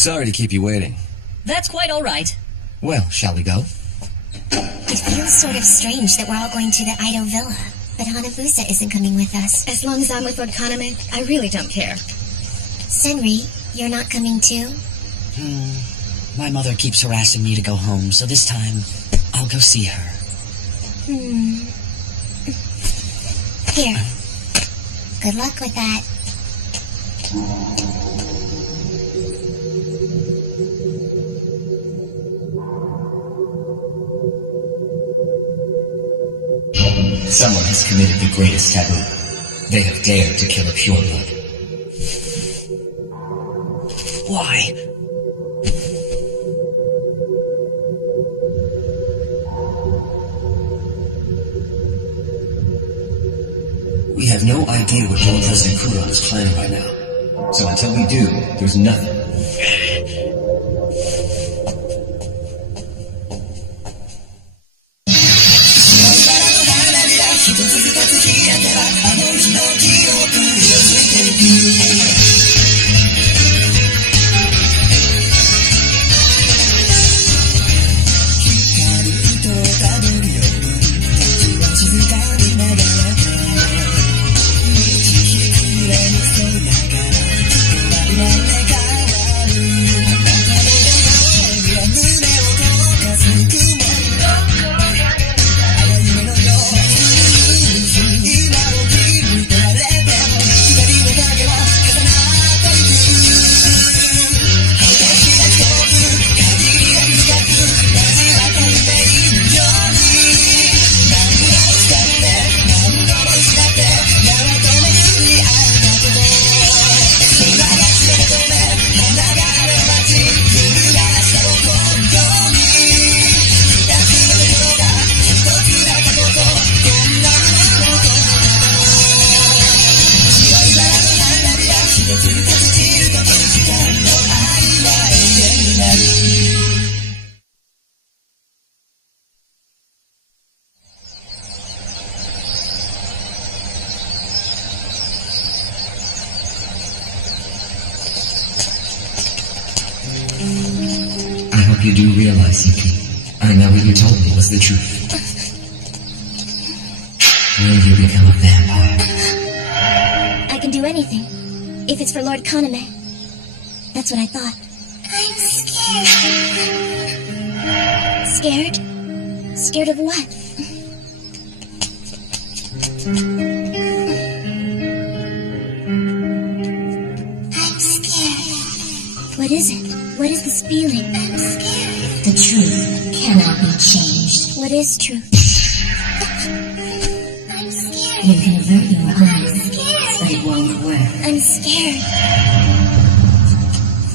Sorry to keep you waiting. That's quite all right. Well, shall we go? It feels sort of strange that we're all going to the Ido Villa, but Hanabusa isn't coming with us. As long as I'm with Lord Kaname, I really don't care. Senri, you're not coming too? My mother keeps harassing me to go home, so this time I'll go see her. Here. Good luck with that. Someone has committed the greatest taboo. They have dared to kill a pureblood. Why? We have no idea what Lord President Kuron is planning right now. So until we do, there's nothing. You do realize, Yuki, I know what you told me was the truth. Will you become a vampire? I can do anything, if it's for Lord Kaname. That's what I thought. I'm scared. Scared? Scared of what? I'm scared. What is it? What is this feeling? I'm scared. The truth cannot be changed. What is truth? I'm scared. You can avert your eyes, I'm scared. but it won't work. I'm scared.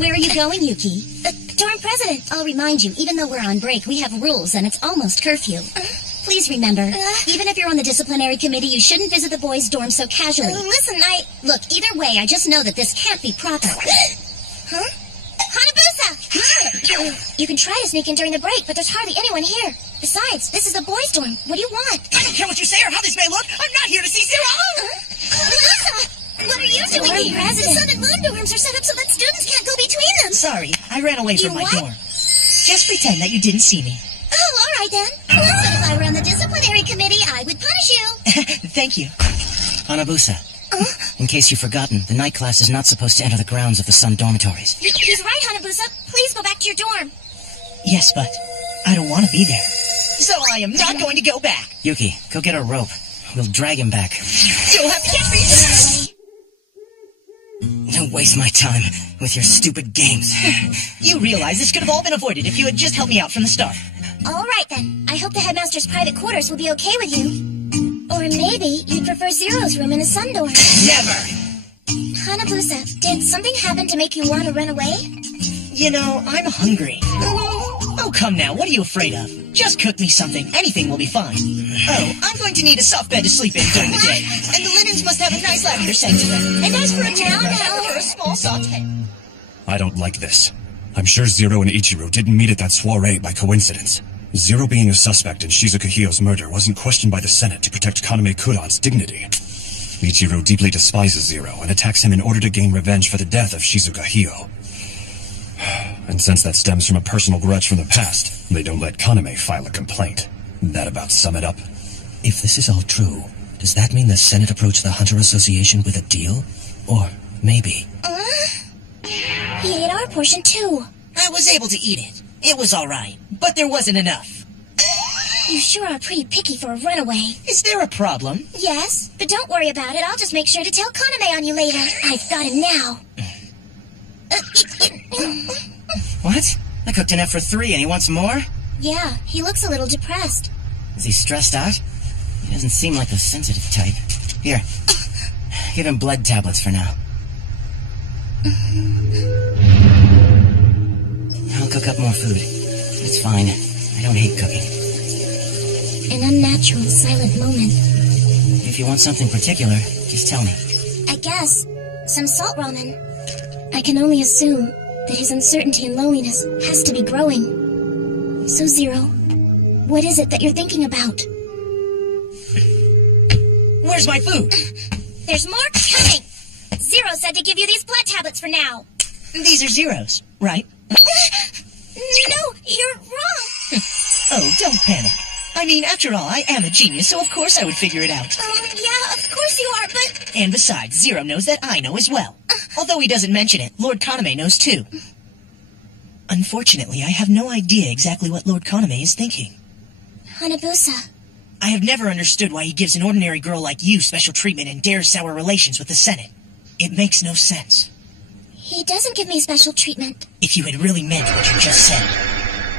Where are you going, Yuki? Dorm President. I'll remind you, even though we're on break, we have rules and it's almost curfew. Please remember, even if you're on the disciplinary committee, you shouldn't visit the boys' dorm so casually. Listen, Look, either way, I just know that this can't be proper. Huh? Hanabusa! You can try to sneak in during the break, but there's hardly anyone here. Besides, this is the boys' dorm. What do you want? I don't care what you say or how this may look. I'm not here to see Zero. Hanabusa! What are you doing here? The sun and moon dorms are set up so that students can't go between them. Sorry, I ran away from my what? dorm. Just pretend that you didn't see me. Oh, all right then. But if I were on the disciplinary committee, I would punish you. Thank you. Hanabusa. In case you've forgotten, the night class is not supposed to enter the grounds of the Sun dormitories. He's right, Hanabusa. Please go back to your dorm. Yes, but I don't want to be there. So I am not going to go back. Yuki, go get a rope. We'll drag him back. You'll have to catch me. Don't waste my time with your stupid games. You realize this could have all been avoided if you had just helped me out from the start. All right then. I hope the headmaster's private quarters will be okay with you. Or maybe you'd prefer Zero's room in a sun dorm. Never! Hanabusa, did something happen to make you want to run away? You know, I'm hungry. Oh, come now, what are you afraid of? Just cook me something. Anything will be fine. Oh, I'm going to need a soft bed to sleep in during the day. And the linens must have a nice lavender scent to them. And as for a towel, or a small saute. I don't like this. I'm sure Zero and Ichiro didn't meet at that soiree by coincidence. Zero being a suspect in Shizuka Hio's murder wasn't questioned by the Senate to protect Kaname Kuron's dignity. Ichiro deeply despises Zero and attacks him in order to gain revenge for the death of Shizuka Hio. And since that stems from a personal grudge from the past, they don't let Kaname file a complaint. That about sum it up? If this is all true, does that mean the Senate approached the Hunter Association with a deal? Or maybe... He ate our portion, too. I was able to eat it. It was alright, but there wasn't enough. You sure are pretty picky for a runaway. Is there a problem? Yes, but don't worry about it. I'll just make sure to tell Kaname on you later. I've got him now. What? I cooked enough for 3 and he wants more? Yeah, he looks a little depressed. Is he stressed out? He doesn't seem like the sensitive type. Here, give him blood tablets for now. I'll cook up more food. It's fine. I don't hate cooking. An unnatural, silent moment. If you want something particular, just tell me. I guess. Some salt ramen. I can only assume that his uncertainty and loneliness has to be growing. So, Zero, what is it that you're thinking about? Where's my food? There's more coming! Zero said to give you these blood tablets for now. These are Zero's, right? No, you're wrong. Oh, don't panic. I mean, after all, I am a genius, so of course I would figure it out. Yeah, of course you are, but... And besides, Zero knows that I know as well. Although he doesn't mention it, Lord Kaname knows too. Unfortunately, I have no idea exactly what Lord Kaname is thinking. Hanabusa. I have never understood why he gives an ordinary girl like you special treatment and dares sour relations with the Senate. It makes no sense. He doesn't give me special treatment. If you had really meant what you just said,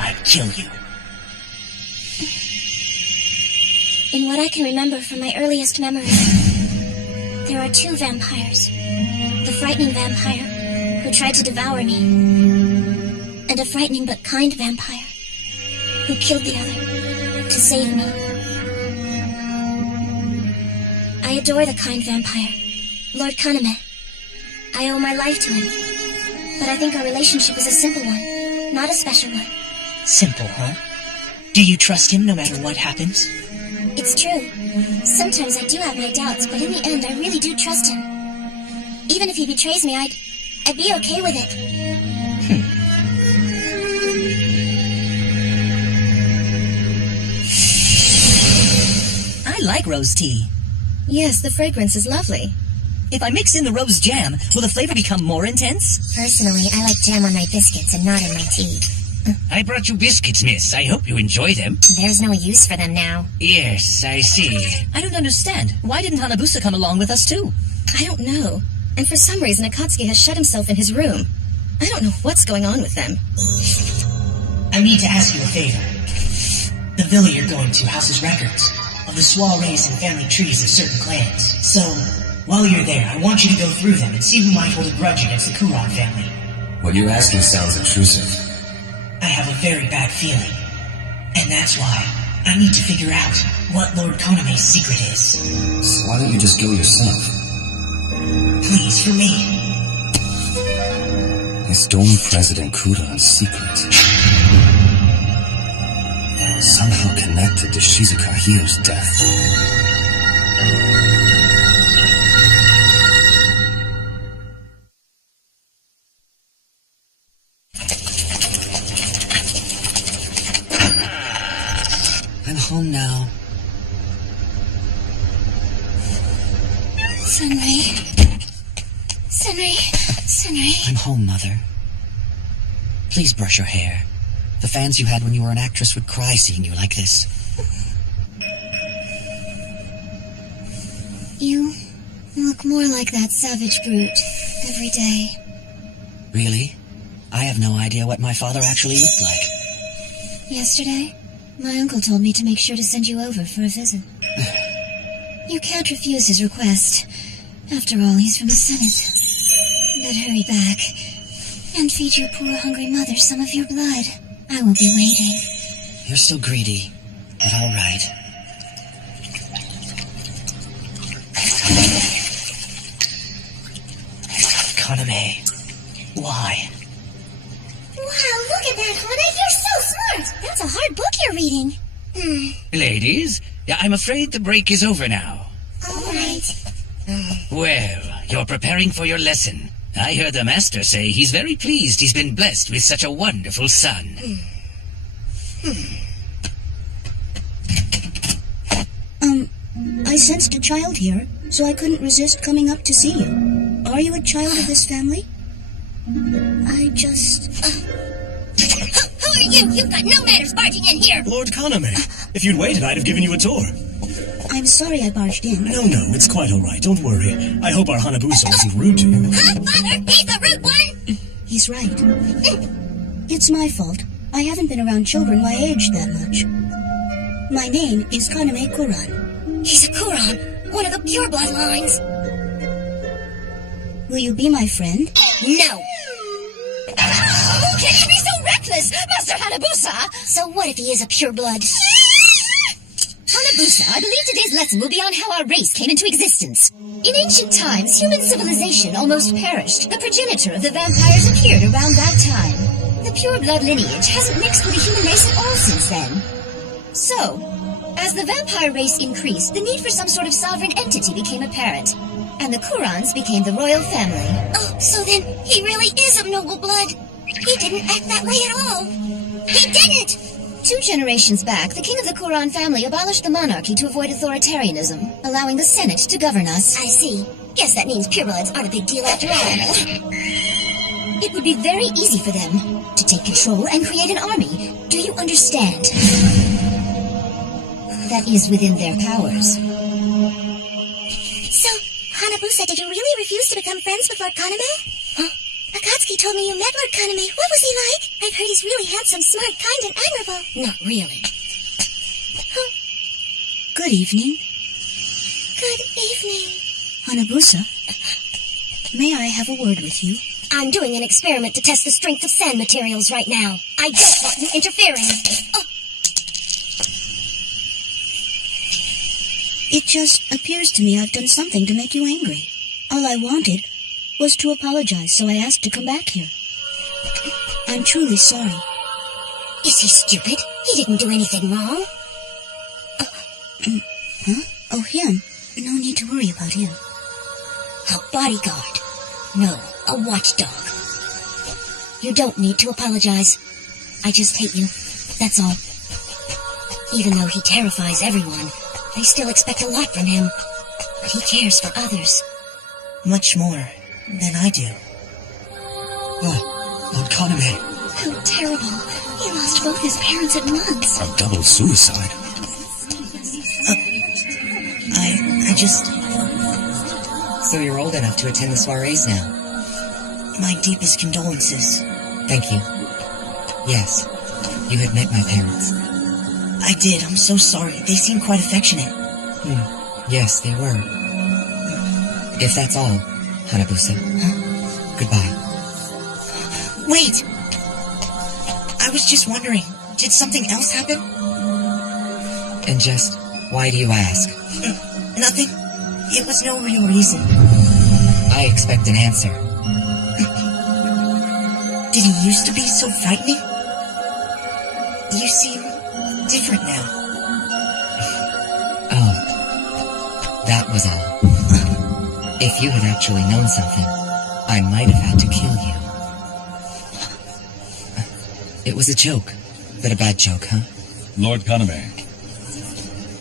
I'd kill you. In what I can remember from my earliest memories, there are 2 vampires. The frightening vampire, who tried to devour me, and a frightening but kind vampire, who killed the other, to save me. I adore the kind vampire, Lord Kaname. I owe my life to him, but I think our relationship is a simple one, not a special one. Simple, huh? Do you trust him no matter what happens? It's true. Sometimes I do have my doubts, but in the end, I really do trust him. Even if he betrays me, I'd be okay with it. I like rose tea. Yes, the fragrance is lovely. If I mix in the rose jam, will the flavor become more intense? Personally, I like jam on my biscuits and not in my tea. I brought you biscuits, miss. I hope you enjoy them. There's no use for them now. Yes, I see. I don't understand. Why didn't Hanabusa come along with us too? I don't know. And for some reason, Akatsuki has shut himself in his room. I don't know what's going on with them. I need to ask you a favor. The villa you're going to houses records of the soirees and family trees of certain clans. So, while you're there, I want you to go through them and see who might hold a grudge against the Kuron family. What you're asking sounds intrusive. I have a very bad feeling. And that's why I need to figure out what Lord Koname's secret is. So why don't you just go yourself? Please, for me. This Dome President Kuron's secret. Somehow connected to Shizuka Hio's death. I'm home now. Senri. I'm home, Mother. Please brush your hair. The fans you had when you were an actress would cry seeing you like this. You look more like that savage brute every day. Really? I have no idea what my father actually looked like. Yesterday, my uncle told me to make sure to send you over for a visit. You can't refuse his request. After all, he's from the Senate. But hurry back and feed your poor hungry mother some of your blood. I will be waiting. You're still greedy, but all right. Kaname. Why? Wow, look at that, Hana. You're so smart. That's a hard book you're reading. Ladies, I'm afraid the break is over now. All right. Well, you're preparing for your lesson. I heard the master say he's very pleased he's been blessed with such a wonderful son. I sensed a child here, so I couldn't resist coming up to see you. Are you a child of this family? I just... Who are you? You've got no manners barging in here! Lord Kaname, if you'd waited, I'd have given you a tour. I'm sorry I barged in. No, it's quite all right. Don't worry. I hope our Hanabusa wasn't rude to you. Huh, Father? He's the rude one! He's right. It's my fault. I haven't been around children my age that much. My name is Kaname Kuran. He's a Kuran, one of the pure bloodlines. Will you be my friend? No! How can you be so reckless, Master Hanabusa? So what if he is a pureblood? Hanabusa, I believe today's lesson will be on how our race came into existence. In ancient times, human civilization almost perished. The progenitor of the vampires appeared around that time. The pureblood lineage hasn't mixed with the human race at all since then. So, as the vampire race increased, the need for some sort of sovereign entity became apparent, and the Kurans became the royal family. Oh, so then he really is of noble blood. He didn't act that way at all. He didn't! 2 generations back, the king of the Kuran family abolished the monarchy to avoid authoritarianism, allowing the Senate to govern us. I see. Guess that means purebloods aren't a big deal after all. It would be very easy for them to take control and create an army. Do you understand? That is within their powers. So, Hanabusa, did you really refuse to become friends with Lord Kaname? Huh? Akatsuki told me you met Lord Kaname. What was he like? I've heard he's really handsome, smart, kind, and admirable. Not really. Huh? Good evening. Good evening. Hanabusa, may I have a word with you? I'm doing an experiment to test the strength of sand materials right now. I don't want you interfering. Oh. It just appears to me I've done something to make you angry. All I wanted was to apologize, so I asked to come back here. I'm truly sorry. Is he stupid? He didn't do anything wrong. Huh? Oh, him. No need to worry about him. A bodyguard. No, a watchdog. You don't need to apologize. I just hate you. That's all. Even though he terrifies everyone, they still expect a lot from him. But he cares for others. Much more than I do. Oh, Lord Kaname. How terrible. He lost both his parents at once. A double suicide. I just... So you're old enough to attend the soirees now? My deepest condolences. Thank you. Yes, you had met my parents. I did. I'm so sorry. They seemed quite affectionate. Yes, they were. If that's all, Hanabusa. Goodbye. Wait! I was just wondering, did something else happen? And just, why do you ask? Nothing. It was no real reason. I expect an answer. Did he used to be so frightening? You seem different now. Oh. That was all. If you had actually known something, I might have had to kill you. It was a joke. But a bad joke, huh? Lord Kaname,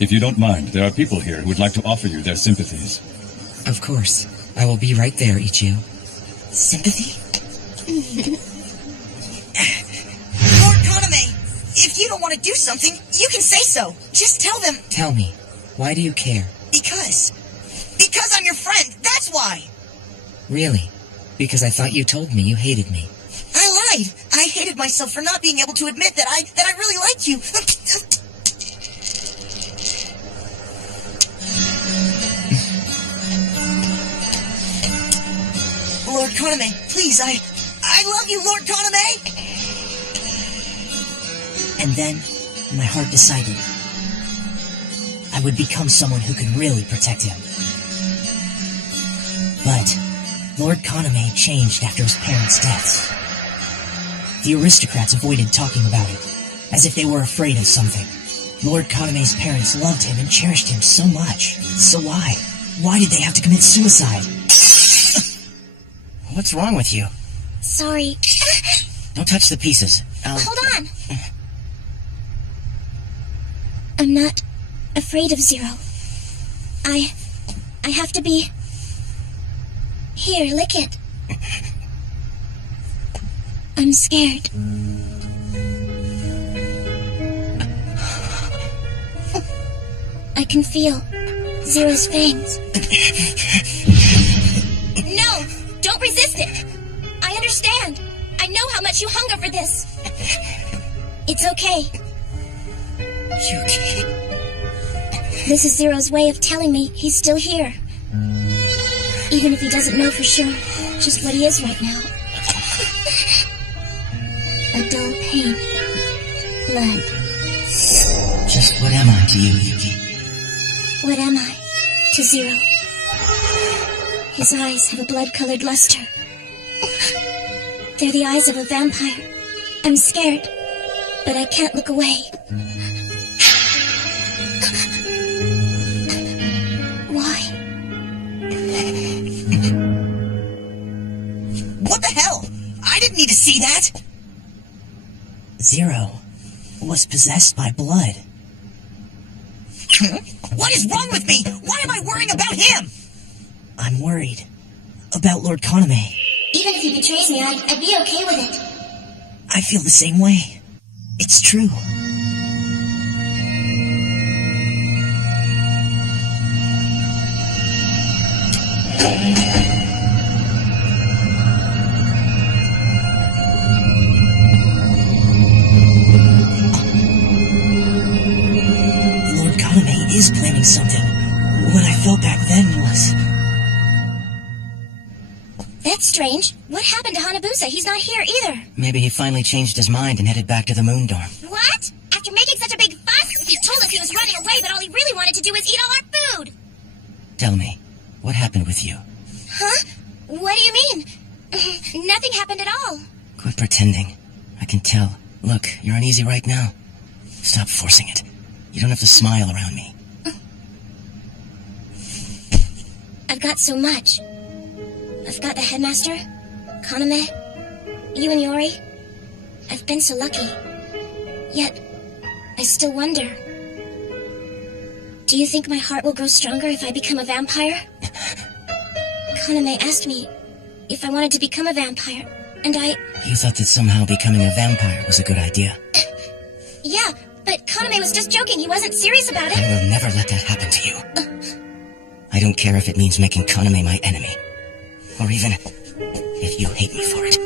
if you don't mind, there are people here who would like to offer you their sympathies. Of course. I will be right there, Ichio. Sympathy? Lord Kaname, if you don't want to do something, you can say so. Just tell them. Tell me, why do you care? Because I'm your friend, that's why. Really? Because I thought you told me you hated me. I lied. I hated myself for not being able to admit that I really liked you. Lord Kaname, please, I love you, Lord Kaname! And then, my heart decided I would become someone who could really protect him. But Lord Kaname changed after his parents' deaths. The aristocrats avoided talking about it, as if they were afraid of something. Lord Kaname's parents loved him and cherished him so much. So why? Why did they have to commit suicide? What's wrong with you? Sorry. Don't touch the pieces. Hold on. I'm not afraid of Zero. I have to be... Here, lick it. I'm scared. I can feel Zero's fangs. No! Don't resist it! I understand. I know how much you hunger for this. It's okay. You okay? This is Zero's way of telling me he's still here. Even if he doesn't know for sure just what he is right now. A dull pain. Blood. Just what am I to you, Yuki? What am I to Zero? His eyes have a blood-colored luster. They're the eyes of a vampire. I'm scared, but I can't look away. Why? What the hell? I didn't need to see that! Zero was possessed by blood. What is wrong with me? Why am I worrying about him? I'm worried about Lord Kaname. Even if he betrays me, I'd be okay with it. I feel the same way. It's true. Lord Kaname is planning something. What I felt back then was... That's strange. What happened to Hanabusa? He's not here either. Maybe he finally changed his mind and headed back to the Moon Dorm. What? After making such a big fuss, he told us he was running away, but all he really wanted to do was eat all our food. Tell me, what happened with you? Huh? What do you mean? Nothing happened at all. Quit pretending. I can tell. Look, you're uneasy right now. Stop forcing it. You don't have to smile around me. I've got so much. I've got the headmaster, Kaname, you and Yori. I've been so lucky. Yet, I still wonder. Do you think my heart will grow stronger if I become a vampire? Kaname asked me if I wanted to become a vampire, and I... You thought that somehow becoming a vampire was a good idea. Yeah, but Kaname was just joking. He wasn't serious about it. I will never let that happen to you. I don't care if it means making Kaname my enemy. Or even if you hate me for it.